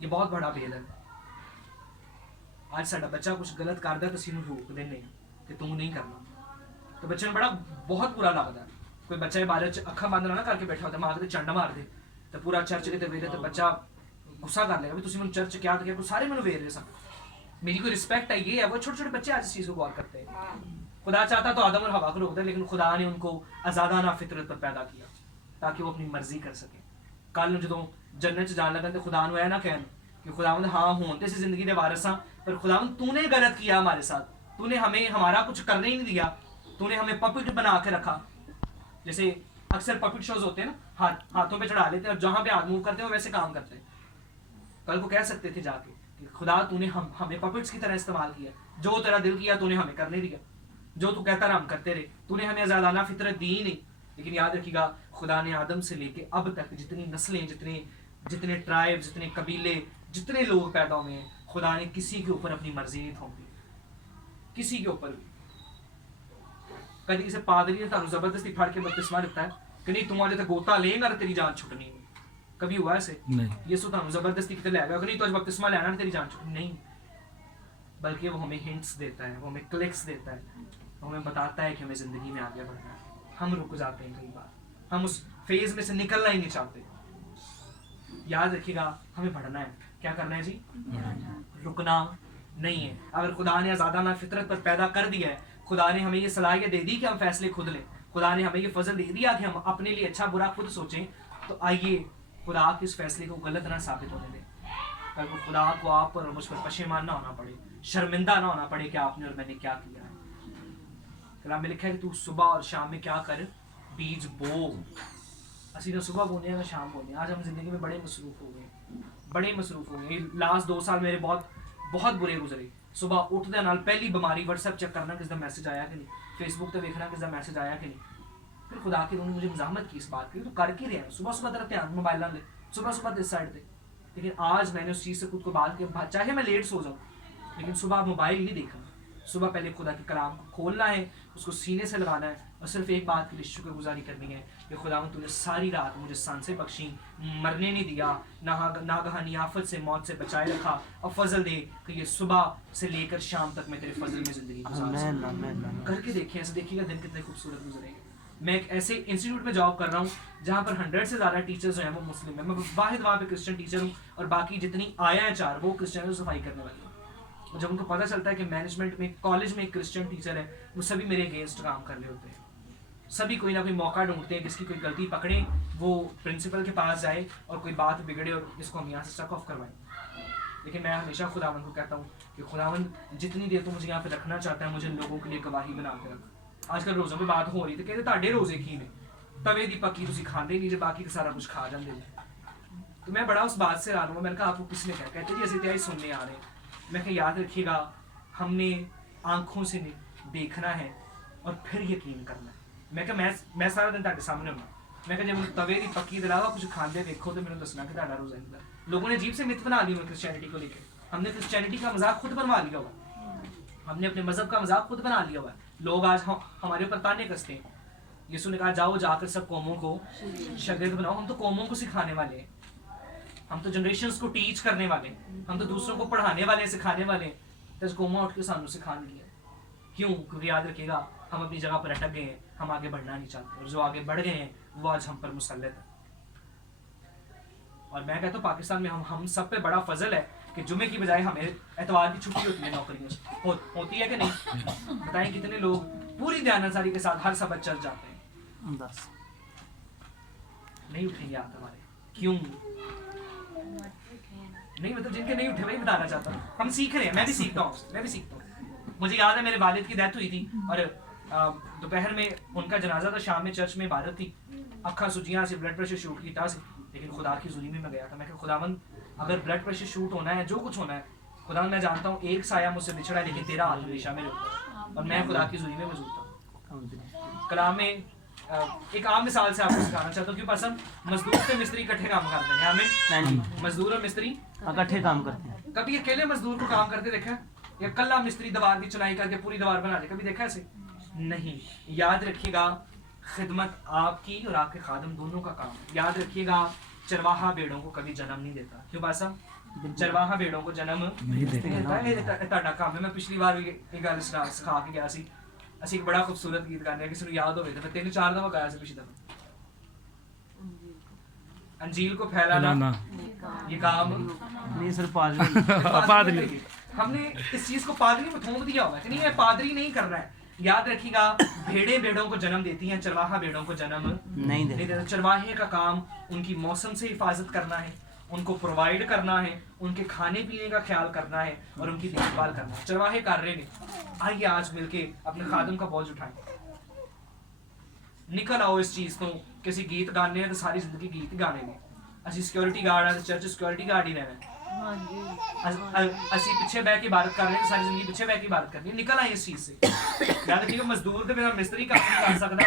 ये बहुत बड़ा भेद है। आज साडा बच्चा कुछ गलत करता है तो असीं रोक देने कि तू नहीं करना, तो बच्चे ਨੂੰ बड़ा बहुत बुरा लगता है। कोई बच्चा इबादत च अखा बंद ना करके बैठा होता, मां के चंड मार दे तो पूरा चर्च किते वेरे तो बच्चा गुस्सा कर लेगा भी तुसीं मैनूं चर्च क्या तो सारे मैनूं वेर रहे सब, मेरी कोई रिस्पेक्ट है, ये है वो। छोटे छोटे बच्चे आज इस चीज़ को गौर करते हैं। खुदा चाहता तो आदम और हवा को रोक दे, लेकिन खुदा ने उनको आज़ादाना फितरत पर पैदा किया ताकि वो अपनी मर्जी कर सके। कल जो जन्नत जान लगा तो खुदा ऐ ना कहन कि खुदावंद हाँ हों तो इस जिंदगी के वारिस हाँ, पर खुदावंद तूने गलत किया हमारे साथ, तूने हमें हमारा कुछ करने ही नहीं दिया, तूने हमें पपिट बना के रखा। जैसे अक्सर पपिट शोज होते हैं ना, हाथों पे चढ़ा लेते हैं और जहां पे हाथ मूव करते हैं वो वैसे काम करते हैं। कल को कह सकते थे जाके कि खुदा तूने हमें पपिट्स की तरह इस्तेमाल किया, जो तेरा दिल किया तूने हमें करने दिया, जो तू कहता रहा हम करते रहे, तूने हमें आज़ादाना फितरत दी ही नहीं। लेकिन याद रखिएगा खुदा ने आदम से लेके अब तक जितनी नस्लें, जितने ट्राइब, जितने कबीले, जितने लोग पैदा हुए हैं, खुदा ने किसी के ऊपर अपनी मर्जी नहीं थोपी, किसी के ऊपर भी। कभी किसी पादरी ने तुहानू जबरदस्ती फड़ के बपतिस्मा दिता है कि नहीं तू अजे तो गोता लेगा तेरी जान छुटनी नहीं, कभी हुआ ऐसे? नहीं। यीशु तुहानू जबरदस्ती कितने ले गया कि नहीं तू आज बपतिस्मा लेना तेरी जान छुटनी नहीं, बल्कि वो हमें हिंट्स देता है, वो हमें क्लिक्स देता है, वो हमें बताता है कि हमें जिंदगी में आगे बढ़ना है। हम रुक जाते हैं कई बार, हम उस फेज में से निकलना ही नहीं चाहते। याद रखिएगा हमें बढ़ना है। क्या करना है जी? रुकना नहीं है। अगर खुदा ने आज़ादाना फितरत पर पैदा कर दिया है, खुदा ने हमें ये सलाहियत दे दी कि हम फैसले खुद लें, खुदा ने हमें ये फजल दे दिया कि हम अपने लिए अच्छा बुरा खुद सोचें, तो आइए खुदा के इस फैसले को गलत ना साबित होने दें। कल को खुदा को आप पर और मुझ पर पशेमान ना होना पड़े, शर्मिंदा ना होना पड़े कि आपने और मैंने क्या किया है। कलाम में लिखा है कि तू सुबह और शाम में क्या कर, बीज बो। असी ना सुबह बोने ना शाम बोने। आज हम जिंदगी में बड़े मसरूफ हो गए, बड़े मसरूफ हो गए। लास्ट 2 साल मेरे बहुत बुरे गुजरे। सुबह उठते नाल पहली बीमारी व्हाट्सएप चेक करना किसका मैसेज आया कि नहीं, फेसबुक पे देखना किसका मैसेज आया कि नहीं। फिर खुदा के उन्होंने मुझे मजामत की इस बात की, तो कर के रहे हैं सुबह सुबह तेरा ध्यान मोबाइल ले, सुबह सुबह इस साइड पे। लेकिन आज मैंने उस चीज़ से खुद को बात किया, चाहे मैं लेट सो जाऊँ लेकिन सुबह मोबाइल नहीं देखना। सुबह पहले खुदा के कलाम को खोलना है, उसको सीने से लगाना है और सिर्फ एक बात के लिए शुक्रगुजारी करनी है कि खुदा तूने सारी रात मुझे सांसें बख्शी, मरने नहीं दिया, नागहानी आफत से, मौत से बचाए रखा, और फजल दे कि ये सुबह से लेकर शाम तक मैं तेरे फजल में जिंदगी गुजार करके देखें। ऐसे देखिएगा दिन कितने खूबसूरत गुजरेंगे। मैं एक ऐसे इंस्टीट्यूट में जॉब कर रहा हूँ जहाँ पर 100 से ज़्यादा टीचर्स जो हैं वो मुस्लिम हैं। मैं वाहिद वहाँ पे क्रिश्चियन टीचर हूँ और बाकी जितनी आया है 4 वो क्रिश्चियन सफाई करने वाली है। और जब उनको पता चलता है कि मैनेजमेंट में कॉलेज में एक क्रिश्चियन टीचर है, वो सभी मेरे अगेंस्ट काम कर रहे होते हैं। सभी कोई ना कोई मौका ढूंढते हैं, किसकी कोई गलती पकड़े, वो प्रिंसिपल के पास जाए और कोई बात बिगड़े और इसको हम यहाँ से स्टक ऑफ करवाएं। लेकिन मैं हमेशा खुदावंद को कहता हूँ कि खुदावंद जितनी देर तो मुझे यहाँ पे रखना चाहता है, मुझे लोगों के लिए गवाही बना के रख। आजकल रोज़ों पे बात हो रही तो कहते ताड़े रोज़े की ने तवे दी पक्की तुसी खाते नहीं जो बाकी का सारा कुछ खा जाते। तो मैं बड़ा उस बात से हैरान हुआ। मैंने कहा आपको किसने कहा? कहते जी ऐसे त्याई सुनने आ रहे हैं। मैं कहा याद रखिएगा हमने आंखों से देखना है और फिर यकीन करना है। मैं कहा मैं सारा दिन ताके सामने हूँ। मैं कहा जब तवे की पक्की के अलावा कुछ खाते देखो तो मैंने दसना कि ताड़ा रोज़ा नहीं। लोगों ने अजीब से मिथ बना ली हुई क्रिश्चियनिटी को लेकर। हमने क्रिश्चियनिटी का मजाक खुद बनवा लिया हुआ, हमने अपने मजहब का मजाक खुद बना लिया हुआ है। लोग आज हमारे ऊपर ताने कसते हैं। यीशु ने कहा जाओ जाकर सब कौमों को शागिर्द बनाओ। हम तो कौमों को सिखाने वाले हैं, हम तो जनरेशंस को टीच करने वाले, हम तो दूसरों को पढ़ाने वाले, सिखाने वाले। तो कौमा उठ के सानू सिखाने लिए क्यों? क्योंकि याद रखिएगा हम अपनी जगह पर अटक गए हैं, हम आगे बढ़ना नहीं चाहते, और जो आगे बढ़ गए हैं वो आज हम पर मुसल्लत है। और मैं कहता हूँ पाकिस्तान में हम सब पे बड़ा फजल है कि जुमे की बजाय हमें एतवार की छुट्टी होती है नौकरियों से। होती है कि नहीं? बताएं कितने लोग पूरी दयानतदारी के साथ हर सबक चल जाते हैं, बस नहीं उठेंगे आप हमारे। क्यों नहीं? मतलब जिनके नहीं उठे वही बताना चाहता हूँ। हम सीख रहे हैं, मैं भी सीखता हूँ। मुझे याद है मेरे वालिद की डेथ हुई थी और दोपहर में उनका जनाजा था, शाम में चर्च में इबादत थी। अखा सुजियां से, ब्लड प्रेशर शूट की था से, लेकिन खुदा की जुल्मी में गया था। मैं खुदावंद अगर ब्लड प्रेशर शूट होना है, जो कुछ होना है, खुदावंद मैं जानता हूँ एक साया मुझसे बिछड़ा है लेकिन तेरा हाथ हमेशा मेरे ऊपर, और मैं खुदा की जुल्मी में मौजूद था। कलाम में एक आम मिसाल से आपको सिखाना चाहता हूँ कि पास हम मजदूर पे मिस्त्री इकट्ठे काम करते हैं। हमें मजदूर और मिस्त्री इकट्ठे काम करते हैं। कभी अकेले मजदूर को काम करते देखा है? या कल्ला मिस्त्री दीवार की चुनाई करके पूरी दीवार बना दे, कभी देखा ऐसे? नहीं। याद रखिएगा खिदमत आपकी और आपके खादम दोनों का काम है। याद रखिएगा चरवाहा भेड़ों को कभी जन्म नहीं देता। क्यों पासा? ਚਰਵਾਹਾ ਭੇੜੋਂ ਕੋ ਜਨਮ ਨਹੀਂ ਦੇਤਾ। ਇਹ ਤੁਹਾਡਾ ਕੰਮ ਹੈ। ਮੈਂ ਪਿਛਲੀ ਵਾਰ ਵੀ ਇਹ ਗੱਲ ਸਿਖਾ ਕੇ ਗਿਆ ਸੀ। ਅਸੀਂ ਇੱਕ ਬੜਾ ਖੂਬਸੂਰਤ ਗੀਤ ਗਾਉਂਦੇ ਹਾਂ, ਕਿਸੇ ਨੂੰ ਯਾਦ ਹੋਵੇ ਤਾਂ ਮੈਂ 3-4 ਦਫਾ ਗਾਇਆ ਸੀ ਪਿਛਲੀ दफा। अंजील को फैलाना ये काम नहीं सर पादरी पादरी। हमने इस चीज को पादरी में थोप दिया हुआ है कि नहीं, ये पादरी नहीं कर रहा है। याद रखिएगा, भेड़े भेड़ों को जन्म देती हैं, चरवाहा भेड़ों को जन्म नहीं देता। चरवाहे का काम उनकी मौसम से हिफाजत करना है, उनको प्रोवाइड करना है, उनके खाने पीने का ख्याल करना है और उनकी देखभाल करना है। चरवाहे कर रहे हैं। आइए आज मिलके अपने खादम का बोझ उठाएं। निकल आओ इस चीज तो कि ਅਸੀਂ ਗੀਤ ਗਾਣੇ ਆ ਤੇ ਸਾਰੀ ਜ਼ਿੰਦਗੀ ਗੀਤ ਹੀ ਗਾਣੇ ਨੇ। ਅਸੀਂ ਸਿਕਿਉਰਿਟੀ ਗਾਰਡ ਆ ਤੇ ਚਰਚ ਸਿਕਿਉਰਿਟੀ ਗਾਰਡ ਹੀ ਰਹਿਣਾ। ਹਾਂਜੀ ਅਸੀਂ ਪਿੱਛੇ ਬਹਿ ਕੇ ਇਬਾਦਤ ਕਰ ਰਹੇ ਹਾਂ, ਸਾਰੀ ਜ਼ਿੰਦਗੀ ਪਿੱਛੇ ਬਹਿ ਕੇ ਇਬਾਦਤ ਕਰਨੀ। ਨਿਕਲ ਆਏ ਇਸ ਚੀਜ਼ से। याद रखिएगा, मजदूर ਦੇ ਬਿਨਾਂ ਮਿਸਤਰੀ ਕੰਮ ਨਹੀਂ ਕਰ ਸਕਦਾ।